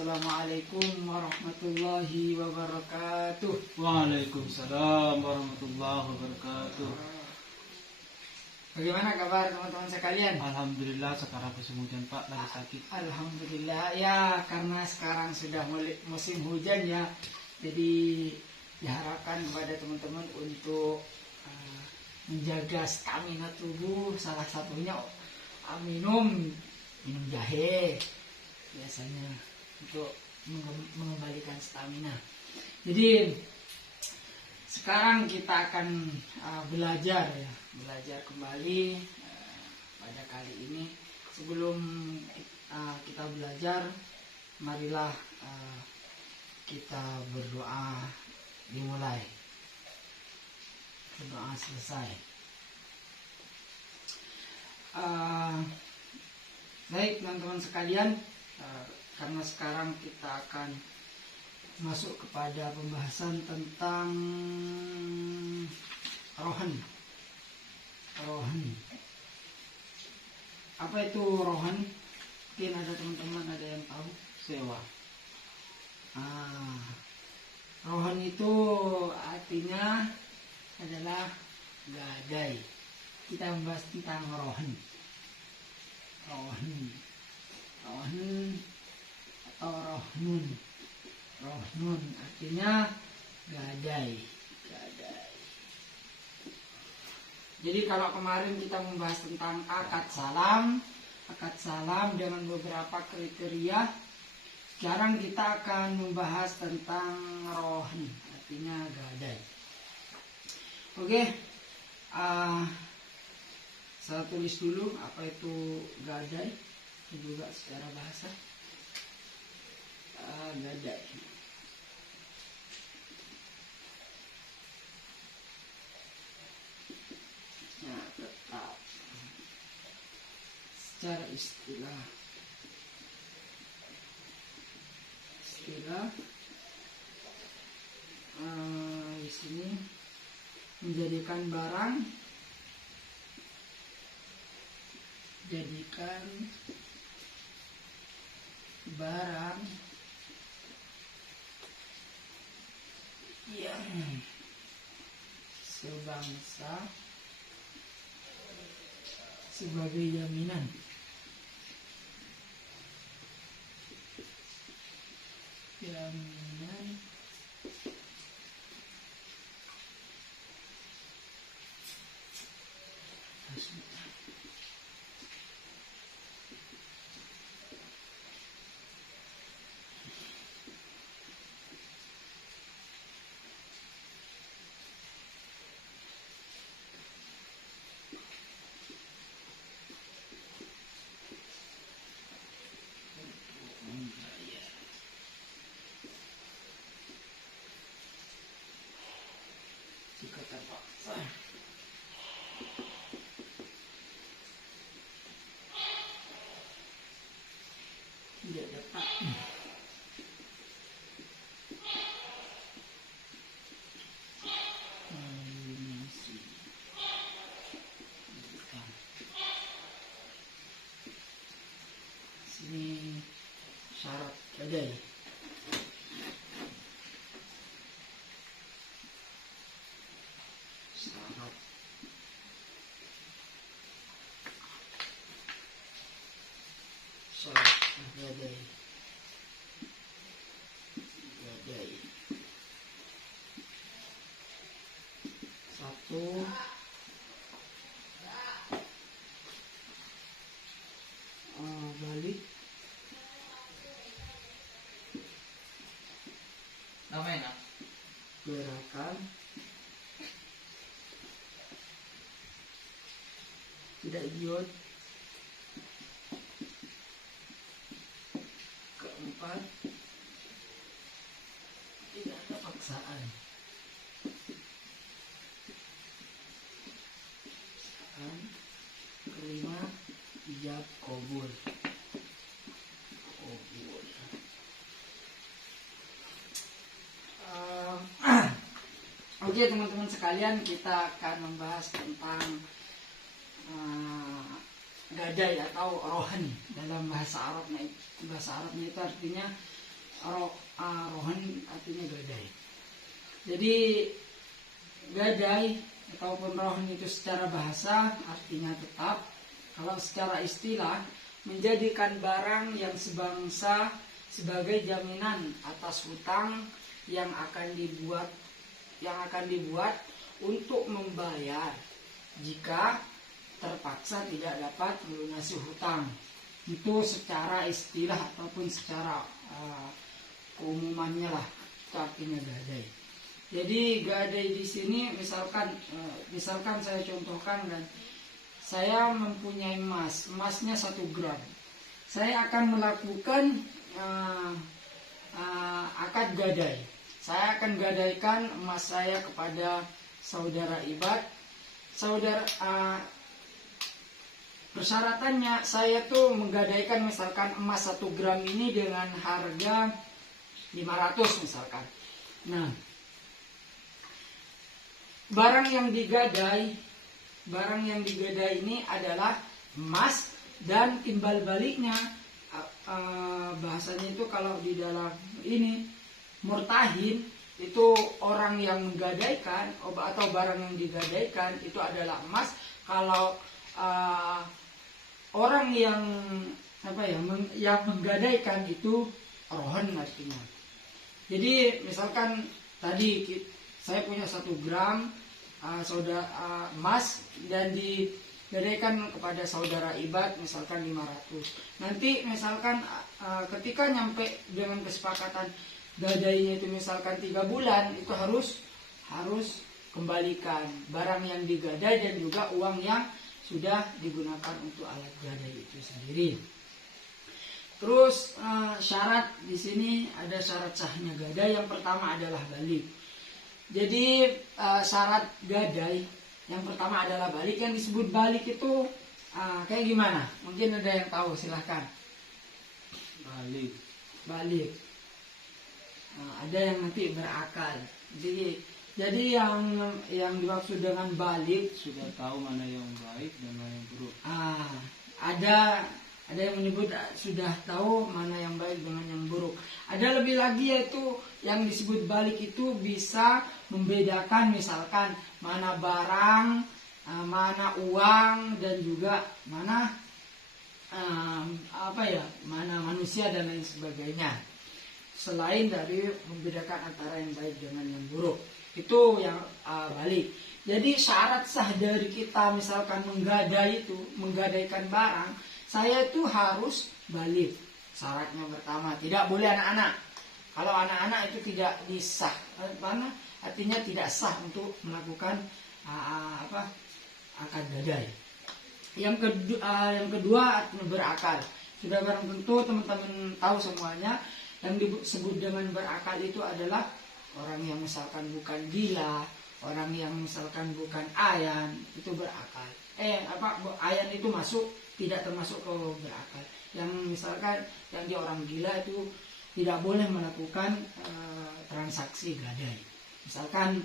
Assalamualaikum warahmatullahi wabarakatuh. Waalaikumsalam warahmatullahi wabarakatuh. Bagaimana kabar teman-teman sekalian? Alhamdulillah sekarang musim hujan Pak, lagi sakit. Alhamdulillah ya, karena sekarang sudah mulai musim hujan ya. Jadi diharapkan kepada teman-teman untuk menjaga stamina tubuh. Salah satunya minum jahe biasanya untuk mengembalikan stamina. Jadi sekarang kita akan belajar kembali pada kali ini. Sebelum kita belajar, marilah kita berdoa dimulai. Berdoa selesai. Baik teman-teman sekalian, karena sekarang kita akan masuk kepada pembahasan tentang rohani. Apa itu rohani? Mungkin ada teman-teman ada yang tahu. Sewa. Rohani itu artinya adalah gadai. Kita membahas tentang rohani atau rohnun artinya gadai. Jadi kalau kemarin kita membahas tentang akad salam dengan beberapa kriteria, sekarang kita akan membahas tentang rohani artinya gadai. Oke, saya tulis dulu apa itu gadai juga secara bahasa. Gadai. Ya, tetap. Secara istilah di sini menjadikan barang yang sebangsa sebagai jaminan. Jika terpaksa tidak dapat melunasi sini syarat gadai. Gadai. Satu, balik. Namanya? Gerakan. Tidak idiot. Keempat, tidak ada paksaan. Kelima, ijab qabul. Oke teman-teman sekalian, kita akan membahas tentang gadai atau rohani. Dalam bahasa Arabnya itu artinya rohan artinya gadai. Jadi gadai ataupun rohan itu secara bahasa artinya tetap. Kalau secara istilah menjadikan barang yang sebangsa sebagai jaminan atas hutang yang akan dibuat untuk membayar jika terpaksa tidak dapat melunasi hutang. Itu secara istilah ataupun secara keumumannya lah, itu artinya gadai. Jadi gadai di sini misalkan saya contohkan, dan saya mempunyai emasnya 1 gram. Saya akan melakukan akad gadai. Saya akan gadaikan emas saya kepada saudara Ibad. Persyaratannya saya tuh menggadaikan misalkan emas 1 gram ini dengan harga 500 misalkan. Nah, barang yang digadai ini adalah emas dan timbal baliknya. Bahasanya itu kalau di dalam ini murtahin itu orang yang menggadaikan atau barang yang digadaikan itu adalah emas. Kalau orang yang yang menggadaikan itu rohan artinya. Jadi misalkan tadi saya punya 1 gram emas dan digadaikan kepada saudara Ibad misalkan 500. Nanti misalkan ketika nyampe dengan kesepakatan gadainya itu misalkan 3 bulan, itu harus kembalikan barang yang digadai dan juga uang yang sudah digunakan untuk alat gadai itu sendiri. Terus syarat di sini ada syarat sahnya gadai. Yang pertama adalah balik. Jadi syarat gadai yang pertama adalah balik. Yang disebut balik itu kayak gimana? Mungkin ada yang tahu, silahkan. Balik. Ada yang nanti berakal. Jadi yang dimaksud dengan balik Sudah tahu mana yang baik dan mana yang buruk. Ada yang menyebut sudah tahu mana yang baik dengan yang buruk. Ada lebih lagi, yaitu yang disebut balik itu bisa membedakan misalkan mana barang, mana uang, dan juga mana mana manusia dan lain sebagainya. Selain dari membedakan antara yang baik dengan yang buruk, itu yang balik. Jadi syarat sah dari kita misalkan menggadaikan barang, saya itu harus balik. Syaratnya pertama, tidak boleh anak-anak. Kalau anak-anak itu tidak disah, artinya tidak sah untuk melakukan akad gadai. Yang kedua artinya berakal. Sudah barang tentu teman-teman tahu semuanya. Yang disebut dengan berakal itu adalah orang yang misalkan bukan gila, orang yang misalkan bukan ayan, itu berakal. Ayan itu tidak termasuk ke berakal. Yang misalkan yang dia orang gila itu tidak boleh melakukan transaksi gadai. Misalkan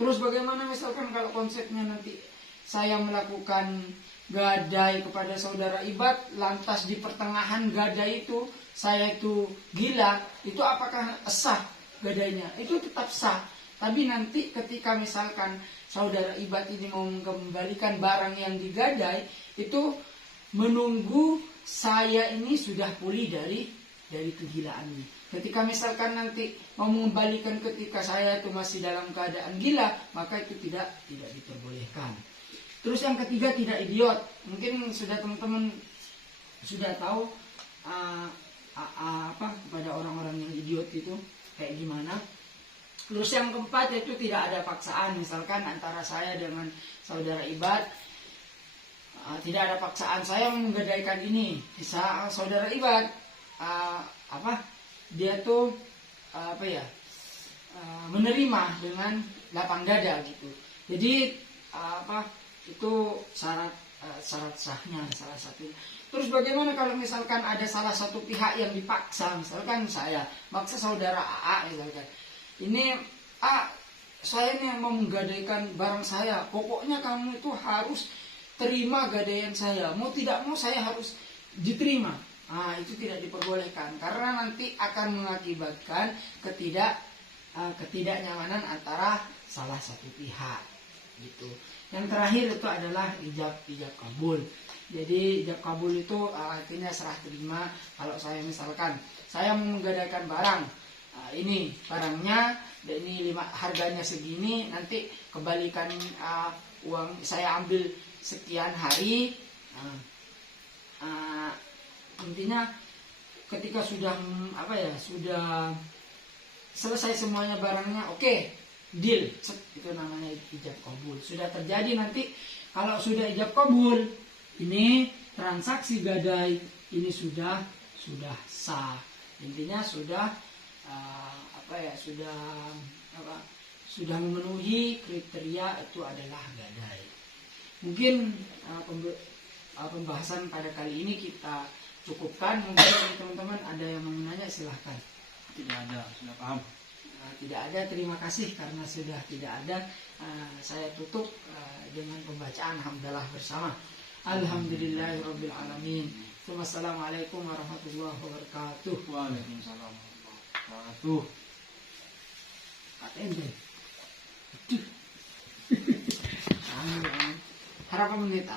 terus bagaimana misalkan kalau konsepnya nanti saya melakukan gadai kepada saudara Ibad, lantas di pertengahan gadai itu saya itu gila, itu apakah sah gadainya? Itu tetap sah. Tapi nanti ketika misalkan saudara Ibad ini mau mengembalikan barang yang digadai, itu menunggu saya ini sudah pulih dari kegilaannya. Ketika misalkan nanti mau mengembalikan ketika saya itu masih dalam keadaan gila, maka itu tidak diperbolehkan. Terus yang ketiga, tidak idiot. Mungkin sudah teman-teman sudah tahu kepada orang-orang yang idiot itu kayak gimana. Terus yang keempat yaitu tidak ada paksaan. Misalkan antara saya dengan saudara Ibad, tidak ada paksaan. Saya menggadaikan ini, bisa saudara Ibad dia tuh menerima dengan lapang dada gitu. Jadi itu syarat sahnya salah satu. Terus bagaimana kalau misalkan ada salah satu pihak yang dipaksa, misalkan saya maksa saudara AA misalkan, ini saya ini yang mau menggadaikan barang saya, pokoknya kamu itu harus terima gadaian saya, mau tidak mau saya harus diterima. Itu tidak diperbolehkan karena nanti akan mengakibatkan ketidaknyamanan antara salah satu pihak gitu. Yang terakhir itu adalah ijab kabul. Jadi ijab kabul itu artinya serah terima. Kalau saya misalkan saya menggadaikan barang, ini barangnya dan ini harganya segini, nanti kembalikan uang saya ambil sekian hari. Intinya ketika sudah sudah selesai semuanya barangnya, oke, deal, itu namanya ijab kabul. Sudah terjadi nanti kalau sudah ijab kabul, ini transaksi gadai ini sudah sah. Intinya sudah sudah memenuhi kriteria itu adalah gadai. Mungkin pembahasan pada kali ini kita cukupkan. Mungkin teman-teman ada yang mau menanya, silahkan. Tidak ada, sudah paham. Tidak ada, terima kasih karena sudah tidak ada. Saya tutup dengan pembacaan hamdalah bersama. Alhamdulillahirabbil alamin. Wassalamualaikum warahmatullahi wabarakatuh. Waalaikumsalam warahmatullahi wabarakatuh. Ente. Harapan menita.